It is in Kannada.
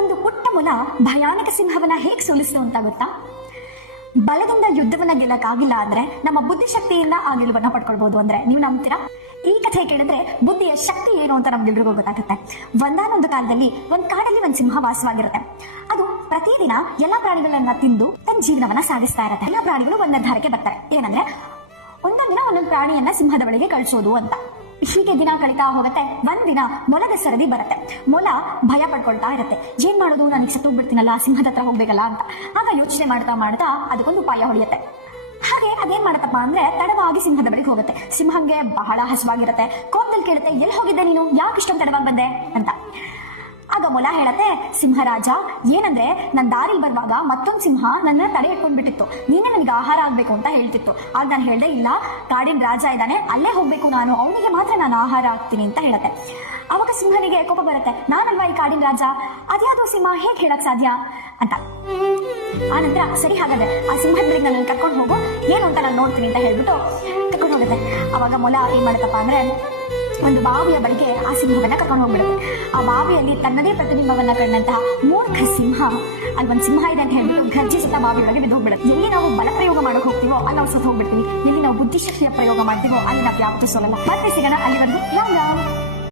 ಒಂದು ಪುಟ್ಟ ಮೊಲ ಭಯಾನಕ ಸಿಂಹವನ್ನ ಹೇಗೆ ಸೋಲಿಸ್ತು ಅಂತ ಗೊತ್ತಾ? ಬಲದಿಂದ ಯುದ್ಧವನ್ನ ಗೆಲ್ಲಕ್ಕಾಗಿಲ್ಲ ಅಂದ್ರೆ ನಮ್ಮ ಬುದ್ಧಿಶಕ್ತಿಯಿಂದ ಆ ಗೆಲುವನ್ನ ಪಡ್ಕೊಳ್ಬಹುದು ಅಂದ್ರೆ ನೀವು ನಂಬ್ತೀರಾ? ಈ ಕಥೆ ಕೇಳಿದ್ರೆ ಬುದ್ಧಿಯ ಶಕ್ತಿ ಏನು ಅಂತ ನಮ್ಗೆಲ್ರಿಗೂ ಗೊತ್ತಾಗುತ್ತೆ. ಒಂದಾನೊಂದು ಕಾಲದಲ್ಲಿ ಕಾಡಲ್ಲಿ ಒಂದು ಸಿಂಹ ವಾಸವಾಗಿರುತ್ತೆ. ಅದು ಪ್ರತಿದಿನ ಎಲ್ಲಾ ಪ್ರಾಣಿಗಳನ್ನ ತಿಂದು ತನ್ನ ಜೀವನವನ್ನ ಸಾಗಿಸ್ತಾ ಇರುತ್ತೆ. ಎಲ್ಲಾ ಪ್ರಾಣಿಗಳು ಒಂದ್ ನಿರ್ಧಾರಕ್ಕೆ ಬರ್ತಾರೆ, ಏನಂದ್ರೆ ಒಂದೊಂದಿನ ಒಂದೊಂದು ಪ್ರಾಣಿಯನ್ನ ಸಿಂಹದ ಬಳಿಗೆ ಕಳಿಸೋದು ಅಂತ. ಹೀಗೆ ದಿನ ಕಳೀತಾ ಹೋಗುತ್ತೆ. ಒಂದಿನ ಮೊಲದ ಸರದಿ ಬರುತ್ತೆ. ಮೊಲ ಭಯ ಪಡ್ಕೊಳ್ತಾ ಇರುತ್ತೆ, ಏನ್ ಮಾಡೋದು, ನನಗೆ ಸತ್ತು ಬಿಡ್ತೀನಲ್ಲ, ಸಿಂಹದ ಹತ್ರ ಹೋಗ್ಬೇಕಲ್ಲ ಅಂತ. ಆಗ ಯೋಚನೆ ಮಾಡ್ತಾ ಮಾಡ್ತಾ ಅದಕ್ಕೊಂದು ಉಪಾಯ ಹೊಡೆಯುತ್ತೆ. ಹಾಗೆ ಅದೇನ್ ಮಾಡತ್ತಪ್ಪ ಅಂದ್ರೆ ತಡವಾಗಿ ಸಿಂಹದ ಬಳಿಗೆ ಹೋಗುತ್ತೆ. ಸಿಂಹಂಗೆ ಬಹಳ ಹಸುವಾಗಿರುತ್ತೆ. ಕೋಪದಲ್ಲಿ ಕೇಳುತ್ತೆ, ಎಲ್ಲಿ ಹೋಗಿದ್ದೆ ನೀನು, ಯಾಕೆ ಇಷ್ಟೊಂದು ತಡವಾಗಿ ಬಂದೆ ಅಂತ. ಆಗ ಮೊಲ ಹೇಳತ್ತೆ, ಸಿಂಹರಾಜ, ಏನಂದ್ರೆ ನನ್ನ ದಾರಿಲಿ ಬರುವಾಗ ಮತ್ತೊಂದು ಸಿಂಹ ನನ್ನ ತಡೆ ಇಟ್ಕೊಂಡ್ಬಿಟ್ಟಿತ್ತು, ನೀನೇ ನನಗೆ ಆಹಾರ ಆಗ್ಬೇಕು ಅಂತ ಹೇಳ್ತಿತ್ತು. ಆಗ ನಾನು ಹೇಳ್ದೆ, ಇಲ್ಲ, ಕಾಡಿನ ರಾಜ ಇದ್ದಾನೆ, ಅಲ್ಲೇ ಹೋಗ್ಬೇಕು ನಾನು, ಅವನಿಗೆ ಮಾತ್ರ ನಾನು ಆಹಾರ ಆಗ್ತೀನಿ ಅಂತ ಹೇಳತ್ತೆ. ಅವಾಗ ಸಿಂಹನಿಗೆ ಕೋಪ ಬರುತ್ತೆ, ನಾನಲ್ವಾ ಈ ಕಾಡಿನ ರಾಜ, ಅದ್ಯಾವುದೋ ಸಿಂಹ ಹೇಗೆ ಹೇಳಕ್ ಸಾಧ್ಯ ಅಂತ. ಆನಂತರ ಸರಿ, ಹಾಗಾದ್ರೆ ಆ ಸಿಂಹದ ಬಳಿಗೆ ನನ್ನ ಕರ್ಕೊಂಡು ಹೋಗು, ಏನು ಅಂತ ನಾನು ನೋಡ್ತೀನಿ ಅಂತ ಹೇಳ್ಬಿಟ್ಟು ಕರ್ಕೊಂಡು ಹೋಗುತ್ತೆ. ಅವಾಗ ಮೊಲ ಏನ್ ಮಾಡುತ್ತಪ್ಪ ಅಂದ್ರೆ ಒಂದು ಬಾವಿಯ ಬಳಿಗೆ ಆ ಸಿಂಹವನ್ನ ಕರ್ಕೊಂಡು ಹೋಗ್ಬಿಡುತ್ತೆ. ಆ ಬಾವಿಯಲ್ಲಿ ತನ್ನದೇ ಪ್ರತಿಬಿಂಬವನ್ನ ಕಂಡಂತಹ ಮೂರ್ಖ ಸಿಂಹ ಅಲ್ಲಿ ಒಂದು ಸಿಂಹ ಇದೆ ಅಂತ ಹೇಳ್ಬಿಟ್ಟು ಗರ್ಜಿಸುತ್ತಾ ಬಾವಿ ಒಳಗೆ ಬಿದ್ದು ಹೋಗ್ಬಿಡುತ್ತೆ. ಎಲ್ಲಿ ನಾವು ಬಲ ಪ್ರಯೋಗ ಮಾಡಕ್ ಹೋಗ್ತೀವೋ ಅಲ್ಲಿ ನಾವು ಸತ್ತು ಹೋಗ್ಬಿಡ್ತೀವಿ, ಎಲ್ಲಿ ನಾವು ಬುದ್ಧಿಶಕ್ತಿಯ ಪ್ರಯೋಗ ಮಾಡ್ತೀವೋ ಅಲ್ಲಿ ನಾವು ಯಾವತ್ತೂ ಸೋಲಲ್ಲ. ಮತ್ತೆ ಸಿಗೋಣ, ಅಲ್ಲಿವರೆಗೂ ರಾಮ್ ರಾಮ್.